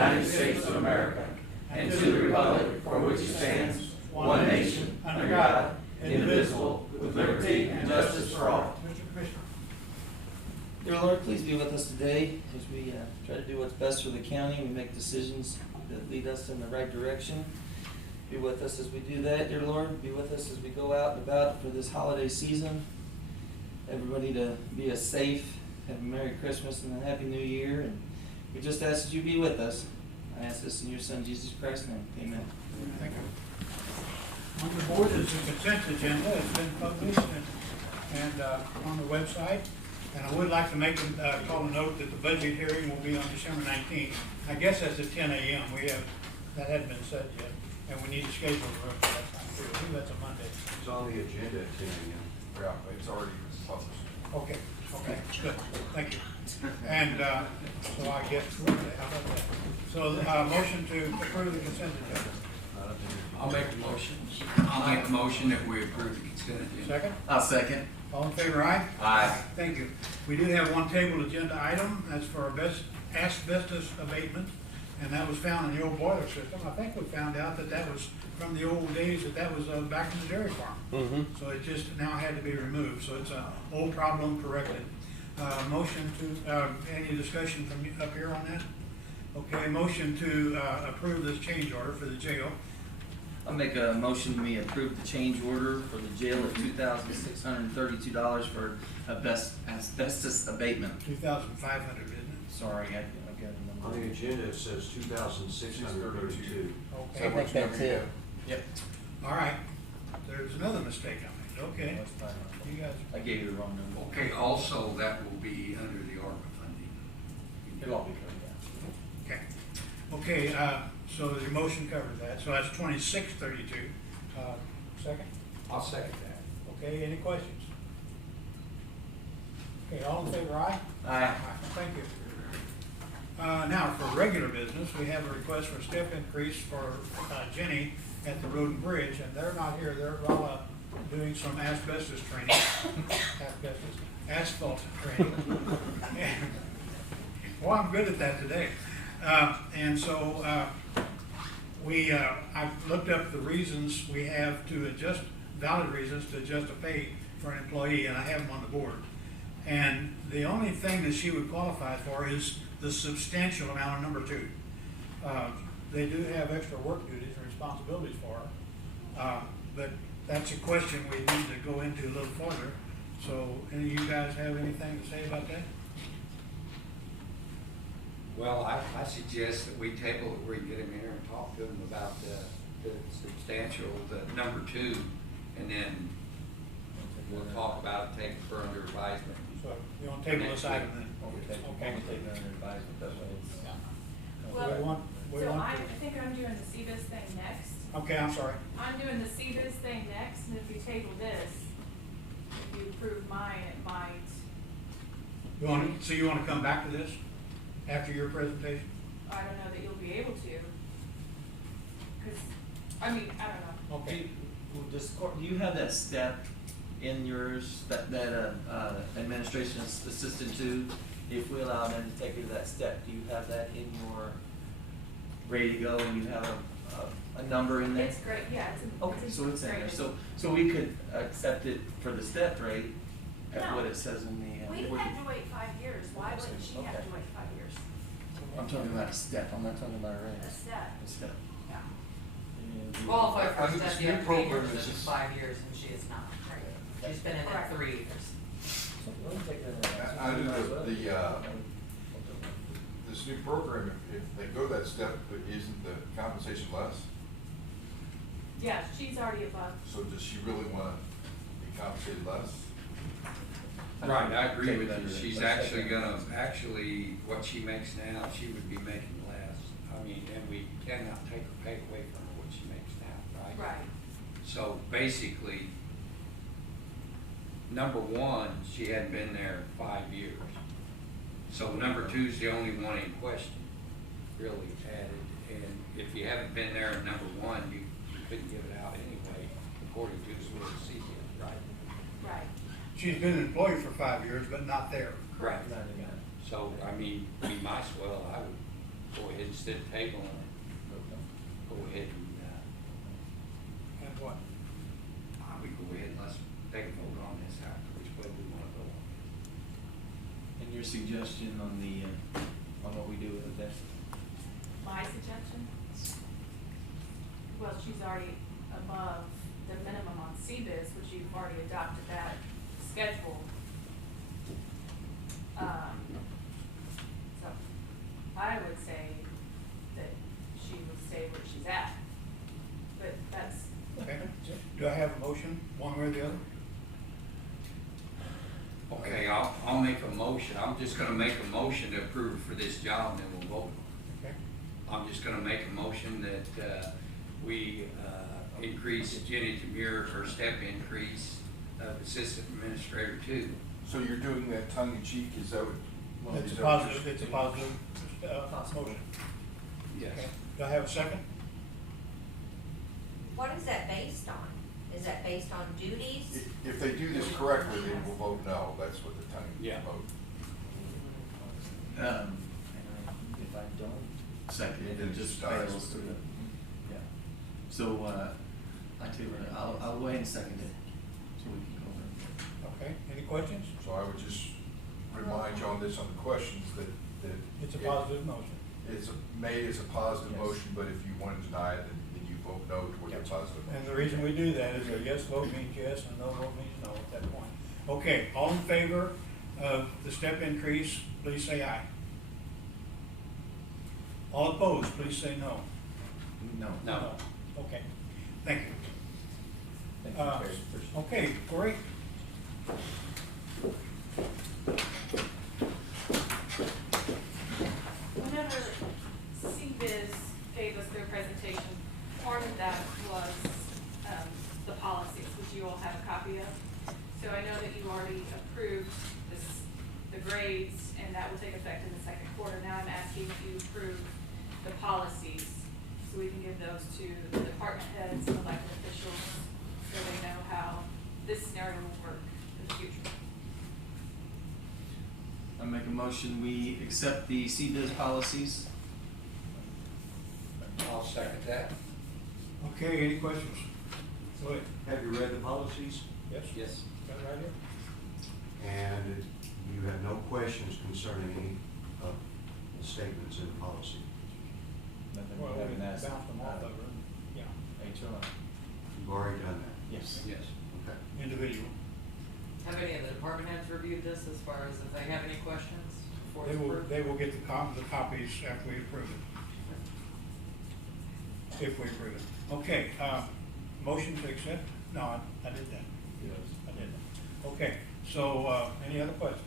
United States of America and to the republic for which it stands, one nation, under God, indivisible, with liberty and justice for all. Mr. Commissioner. Dear Lord, please be with us today as we try to do what's best for the county. We make decisions that lead us in the right direction. Be with us as we do that, dear Lord. Be with us as we go out and about for this holiday season. Everybody to be safe, have a Merry Christmas and a Happy New Year. And we just ask that you be with us. I ask this in your Son, Jesus Christ's name. Amen. Thank you. On the board is the consent agenda. It's been published and on the website. And I would like to make call a note that the budget hearing will be on December 19th. I guess that's at 10 a.m. That hadn't been said yet, and we need to schedule the room. That's not true. I think that's a Monday. It's on the agenda at 10 a.m. Yeah, it's already published. Okay, good. Thank you. And so I guess, how about that? So motion to approve the consent agenda. I'll make the motion. I'll make a motion that we approve the consent agenda. Second? I'll second. All in favor, aye? Aye. Thank you. We do have one tabled agenda item. That's for our asbestos abatement, and that was found in the old boiler system. I think we found out that was from the old days, that was back in the dairy farm. Mm-hmm. So it just now had to be removed. So it's an old problem corrected. Motion to, any discussion from you up here on that? Okay, motion to approve this change order for the jail. I'll make a motion we approve the change order for the jail at $2,632 for asbestos abatement. 2,500, isn't it? Sorry, I got a On number. the agenda, it says 2,632. Okay. I think that's it. Yep. All right. There's another mistake I made. Okay. That's fine. You guys. I gave you the wrong number. Okay, also that will be under the ARPA funding. It'll all be covered, yeah. Okay, so the motion covers that, so that's 2632. Second? I'll second that. Okay, any questions? Okay, all in favor, aye? Aye. Thank you. Now, for regular business, we have a request for a step increase for Jenny at the Road and Bridge, and they're not here, they're all doing some asbestos training, asphalt training. Well, I'm good at that today. And so I've looked up the reasons we have to adjust, valid reasons to adjust a pay for an employee, and I have them on the board. And the only thing that she would qualify for is the substantial amount of number 2. They do have extra work duties and responsibilities for her, but that's a question we need to go into a little further. So any of you guys have anything to say about that? Well, I suggest that we table it where you get him here and talk to him about the substantial, the number 2, and then we'll talk about it, take it for under advisement. So you want to table this item then? Okay. We'll take that under advisement, that's why it's. Well, we so want I to- think I'm doing the see this thing next. Okay, I'm sorry. I'm doing the see this thing next, and if you table this, if you approve mine, it might, So you want to come back to this after your presentation? I don't know that you'll be able to. Cause, I mean, I don't know. Okay. Do you have that step in yours, that administration assistant to, if we allow them to take you to that step, do you have that in your, ready to go, and you have a number in there? It's great, yeah, Okay, so it's in there, great. so we could accept it for the step rate at No. what it says in the. We had to wait 5 years, why wouldn't she have Okay. to wait 5 years? I'm talking about a step, I'm not talking about a A raise. step, A step. yeah. Qualify for Under the step, new you have to be program, here it's for just- 5 years, and she is not. She's been in it Correct. 3 years. Under this new program, if they go that step, but isn't the compensation less? Yeah, she's already above. So does she really want to be compensated less? Right, I agree Take with it under you. the- She's let's actually take it. actually, what she makes now, she would be making less. I mean, and we cannot take her pay away from her what she makes now, right? Right. So basically, number 1, she hadn't been there 5 years. So number 2 is the only one in question, really added. And if you haven't been there in number 1, you couldn't give it out anyway, according to the way the C is, right? Right. She's been an employee for 5 years, but not there. Correct. So, I mean, we might as well, I would go ahead instead of tabling it, go ahead and, And what? we go ahead and let's take a vote on this after, which way we wanna go. And your suggestion on the, on what we do with it, My suggestion? Well, she's already above the minimum on CBIZ, which you've already adopted that schedule. So I would say that she would stay where she's at. But that's, Okay, do I have a motion, one way or the other? Okay, I'll make a motion, I'm just gonna make a motion to approve for this job, and then we'll vote. Okay, I'm just gonna make a motion that, we, increase Jenny Tamir, her step increase of assistant administrator 2. So you're doing that tongue in cheek, is that what? it's is a that what positive, you're- it's a positive, motion. Yes. Okay, do I have a second? What is that based on? Is that based on duties? If they do this correctly, then we'll vote no, that's what the tongue in cheek Yeah. vote. and if I don't second it, it just dies. fails through the, yeah. So, I tell you what, I'll go ahead and second it, so we can go over it. Okay, any questions? So I would just remind you on this, on the questions, that It's a positive motion. It's made as a positive Yes. motion, but if you want to deny it, then you vote no toward the Yep. positive motion. And the reason we do that is a yes vote means yes and a no vote means no at that point. Okay, all in favor of the step increase, please say aye. All opposed, please say no. No. Okay, thank you. Thank you, Terry. Okay, Corey? whenever CBIZ gave us their presentation, part of that was, the policies, which you all have a copy of. So I know that you already approved the grades, and that will take effect in the second quarter. Now I'm asking if you approve the policies, so we can give those to the department heads and elected officials, so they know how this scenario will work in the future. I make a motion, we accept the CBIZ policies. I'll second that. Okay, any questions? Go ahead. Have you read the policies? Yes? Yes. Got it right here? And you have no questions concerning any of the statements in the policy? Nothing Well, we we haven't asked. bounced them off of her, yeah, HR. You've already done that? Yes. Yes. Okay. individual. Have any of the department heads reviewed this as far as if they have any questions before it's approved? They will get the copies after we approve it. If we approve it. Okay, motion to accept? No, I did that. I did that. Okay, so, any other questions?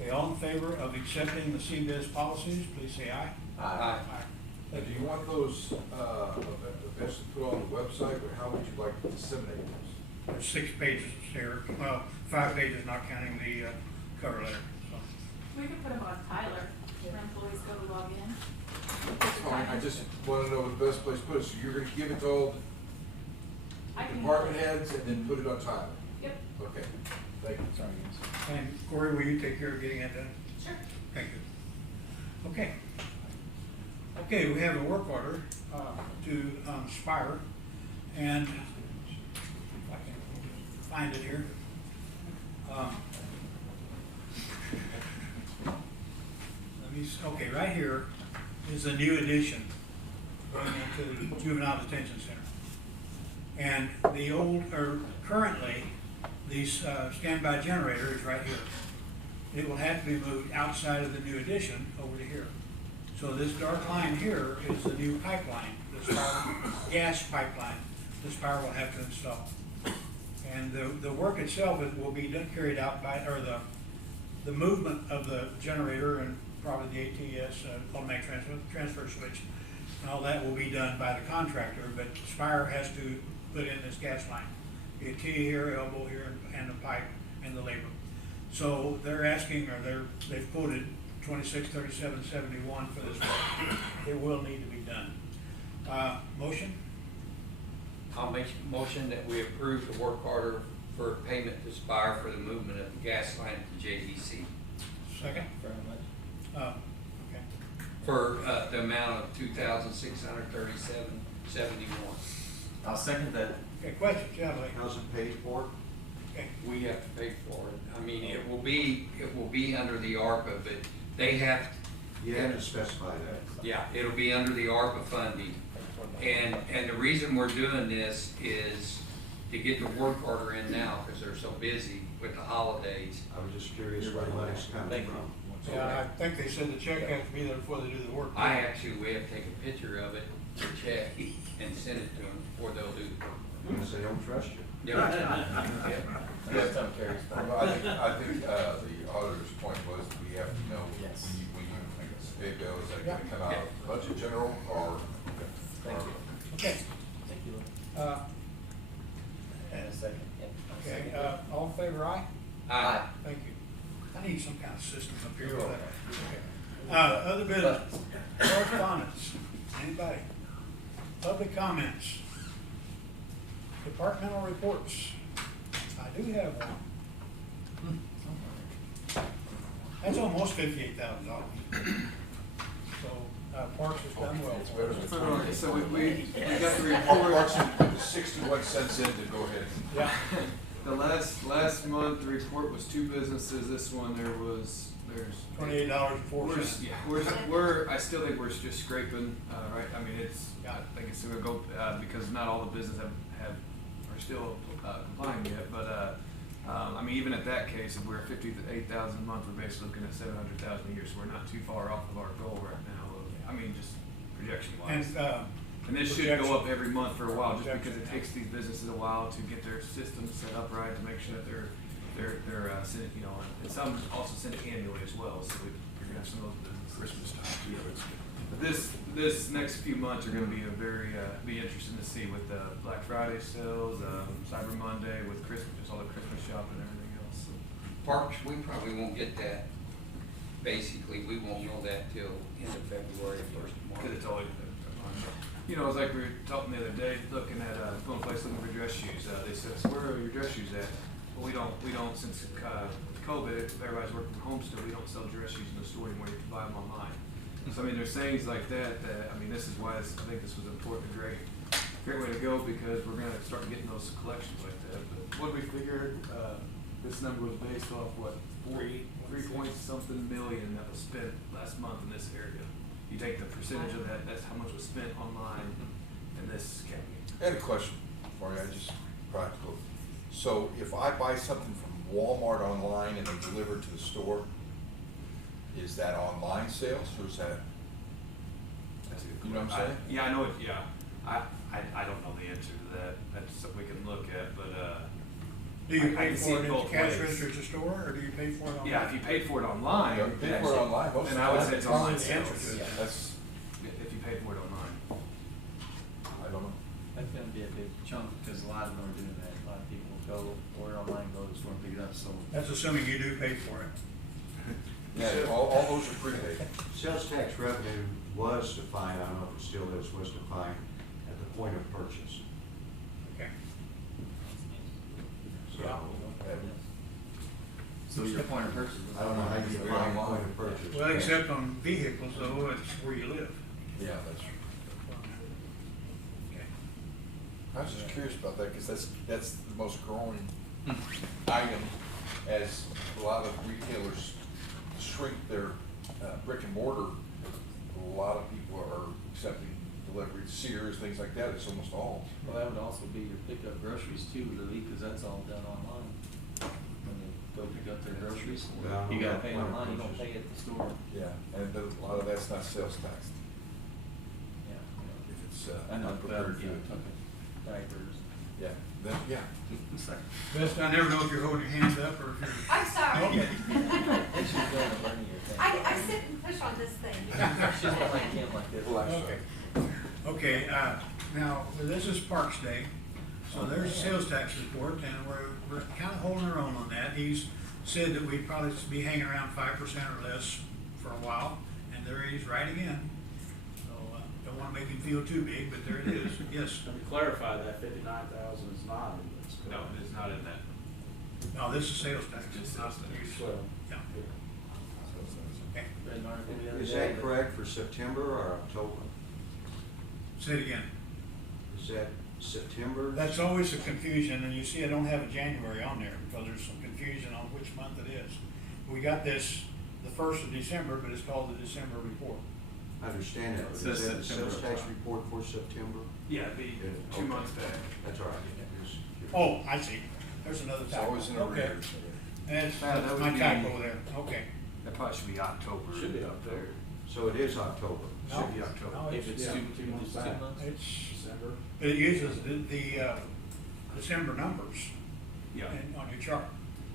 Okay, all in favor of accepting the CBIZ policies, please say aye. Aye. Now, do you want those, events to put on the website, or how would you like to disseminate those? There's 6 pages here, well, 5 pages not counting the, cover letter, so. We could put them on Tyler, when employees go to log in. Fine, I just wanna know the best place to put it, so you're gonna give it to all I the can- department heads and then put it on Tyler? Yep, Okay, thank you. Sorry, guys. And Corey, will you take care of getting that done? sure. Thank you. Okay. Okay, we have a work order, to, Spire, and if I can find it here. Okay, right here is a new addition going into the juvenile detention center. And the old, or currently, the standby generator is right here. It will have to be moved outside of the new addition over to here. So this dark line here is the new pipeline, the Spire gas pipeline the Spire will have to install. And the work itself will be carried out by, or the movement of the generator and probably the ATS, automatic transfer switch, and all that will be done by the contractor, but Spire has to put in this gas line. Be a T here, elbow here, and the pipe and the labor. So they're asking, or they've quoted 2637.71 for this work. It will need to be done. Motion? I'll make a motion that we approve the work order for payment to Spire for the movement of the gas line to JDC. Second? Very much. Okay. for, the amount of $2,637.71. I'll second that. Okay, questions, yeah, Lee? How's it paid for? Okay. We have to pay for it. I mean, it will be under the ARPA, but they have, You have to specify that. yeah, it'll be under the ARPA funding. And the reason we're doing this is to get the work order in now, because they're so busy with the holidays. I was just curious where the money's coming Thank you. from. Yeah, I think they said the check has to be there before they do the work. We have to take a picture of it, the check, and send it to them before they'll do the work. Because they don't trust you. Yeah. That's how Terry's Well, I think, the auditor's point was we have to know Yes. when you pay bills, is that gonna come out of budget general or? Thank you. Okay, Thank you. And a second. okay, all in favor, aye? Aye. Thank you. I need some kind of system up here. You're with welcome. that. Other business, correspondence, anybody? Public comments? Departmental reports? I do have one. That's almost $58,000. So, Parks has done well. It's better than Okay, so we got the Parks report, put 61 cents in to go ahead. Yeah. the last month, the report was 2 businesses, this one there's. $28.04. We're, I still think we're just scraping, right, I mean, I think it's gonna go, because not all the businesses are still complying yet, but, I mean, even at that case, if we're at 58,000 a month, we're basically looking at 700,000 a year, so we're not too far off of our goal right now, I mean, just projection wise. And this should go up every month for a while, just because it takes these businesses a while to get their systems set up right, to make sure that they're sent, you know, and some also send it annually as well, so you're gonna have some of those businesses. Christmas time, But this next few months are gonna be be interesting to see with Black Friday sales, Cyber Monday, with Christmas, just all the Christmas shopping and everything else, so. Parks, we probably won't get that. Basically, we won't know that till end of February, 1st of March. Cause it's always, you know, it's like we were talking the other day, looking at, going to place looking for dress shoes, they said, so where are your dress shoes at? Well, we don't, since, COVID, everybody's working from home still, we don't sell dress shoes in the store anymore, you can buy them online. So, I mean, there's things like that, I mean, this is why I think this was important, great way to go, because we're gonna start getting those collections like that, but what we figured, this number was based off, what, 3 point something million that was spent last month in this area. You take the percentage of that, that's how much was spent online in this county. I had a question for you, just practical. So if I buy something from Walmart online and they deliver it to the store, is that online sales or is that, That's a good you know what I'm saying? Yeah, I know it, yeah. I don't know the answer to that. That's something we can look at, but, Do you I pay can see for it it at both the cash ways. register at the store, or do you pay for it online? yeah, if you paid for it online. Yeah, pay for it online, most of Then the I would time. say it's Probably online the answer sales. to it. That's, If you paid for it online. I don't know. That's gonna be a big chunk, because a lot of them are doing that. A lot of people go order online, go to the store and pick it up, so. That's assuming you do pay for it. Yeah, all those are prepaid. Sales tax revenue was defined, I don't know if it still is, was defined at the point of purchase. Okay. So, So your point of purchase. I don't know how you define point of purchase. Well, except on vehicles, though, it's where you live. Yeah, that's true. Okay. I was just curious about that, because that's the most growing item as a lot of retailers shrink their brick and mortar. A lot of people are accepting delivery, Sears, things like that, it's almost all. Well, that would also be your pickup groceries too, Louis, because that's all done online. When they go pick up their groceries, Yeah, you gotta pay point of online, you don't purchase. pay at the store. Yeah, and a lot of that's not sales taxed, Yeah. if it's I know, unprepared yeah, food. diapers. Yeah, then, yeah. Best, I never know if you're holding your hands up or if you're. I'm sorry. Okay. And she's doing a linear thing. I sit and push on this thing. She's behind him like this. Well, that's Okay. right. Okay, now, this is Parks Day, so there's a sales tax report, and we're kind of holding our own on that. He's said that we'd probably be hanging around 5% or less for a while, and there he's right again. So, don't want to make him feel too big, but there it is, yes. Let me clarify that 59,000 is not in this. No, it's not in that. No, this is sales tax. It's sales tax. So, Yeah. Okay, Read an article the other Is day that correct for September or October? say it again. Is that September? That's always a confusion, and you see I don't have a January on there, because there's some confusion on which month it is. We got this the 1st of December, but it's called the December report. I understand that, It but says is that the September. sales tax report for September? Yeah, the Yeah, 2 okay. months back. That's all right. Just curious. Oh, I see, there's another It's typo. always in Okay. arrears. That's That would my be- typo there, okay. That probably should be October. Should be up there. So it is October. No, Should be October. no, If it's Yeah, 2 months months, back. It's, December. it uses the December numbers Yeah. on your chart.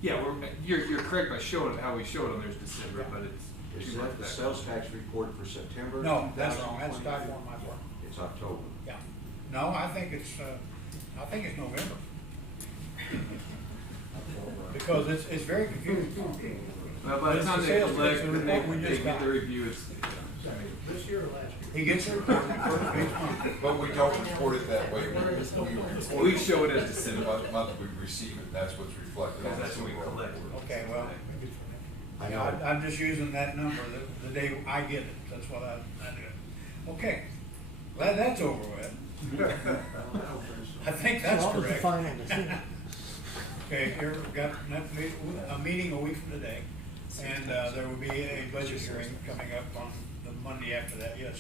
Yeah, you're correct by showing how we showed them, there's December, but it's Is 2 that months the back. sales tax report for September? No, that's wrong, that's a typo on my part, It's October. yeah. No, I think it's November. Because it's very confusing. Well, by the It's time the they sales tax collect, report we they just get got. the review, it's, This year or last year? He gets a report in the first of each month. But we don't report it that way. we show it as December. The month we receive it, that's what's reflected on Because the that's when we overall collect. report. Okay, well, I yeah, know. I'm just using that number the day I get it, that's what I do. Okay, glad that's over with. I think that's correct. Okay, here we've got a meeting a week from today, and there will be a budget hearing coming up on the Monday after that, yes.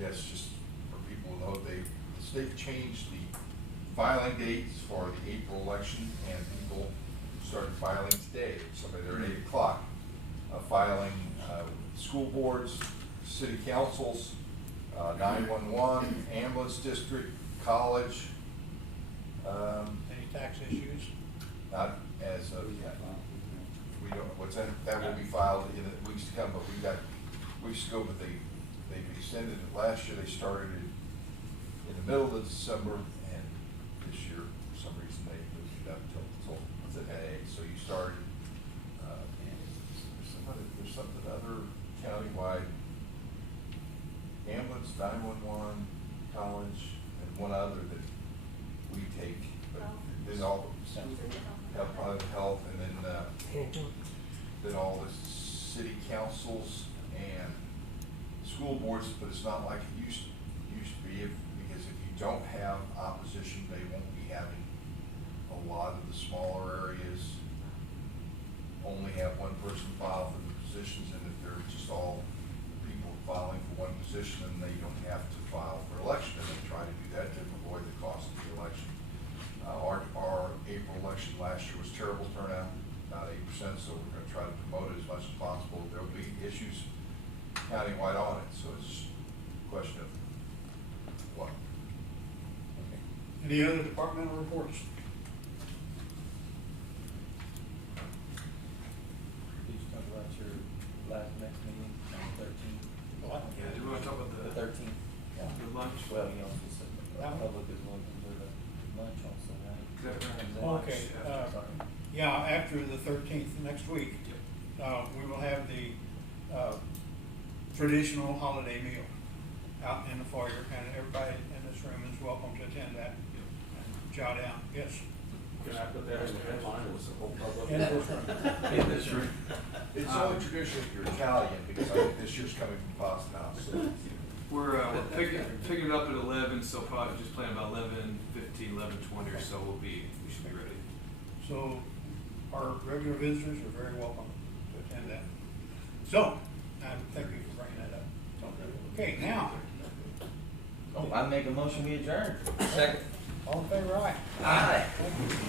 Yes, just for people to know, the state changed the filing dates for the April election, and people started filing today. Somebody there at 8 o'clock, filing school boards, city councils, 911, ambulance district, college, Any tax issues? not as of yet. We don't, what's that, that will be filed in the weeks to come, but we got weeks to go, but they've extended it. Last year, they started it in the middle of December, and this year, for some reason, they moved it up till today. So you started, there's something other countywide, ambulance, 911, college, and one other that we take, but then all, health, and then all the city councils and school boards, but it's not like it used to be, because if you don't have opposition, they won't be having a lot of the smaller areas only have one person file for the positions, and if they're just all people filing for one position, then they don't have to file for election, and they try to do that to avoid the cost of the election. Our April election last year was terrible turnout, about 8%, so we're gonna try to promote it as much as possible. There'll be issues countywide on it, so it's a question of what. Any other departmental reports? Did you talk about your next meeting on the 13th? What? Yeah, do you want to talk about The the 13th. the lunch? Well, you also said the That one? public is welcome to the lunch also, right? Is that right? Is that- Okay, Sorry. yeah, after the 13th, next week, we will have the traditional holiday meal out in the foyer, and everybody in this room is welcome to attend that and chow down, yes. Can I put that as a headline, or was the whole public? In this room. In this room. It's only tradition if you're Italian, because I think this year's coming from Pasta House, so. We're picking it up at 11, so probably just plan about 11:15, 11:20 or so. We should be ready. So our regular visitors are very welcome to attend that. So, thank you for bringing that up. Okay, now, Oh, I make a motion, we adjourn. Second. all in favor, aye? Aye. Thank you.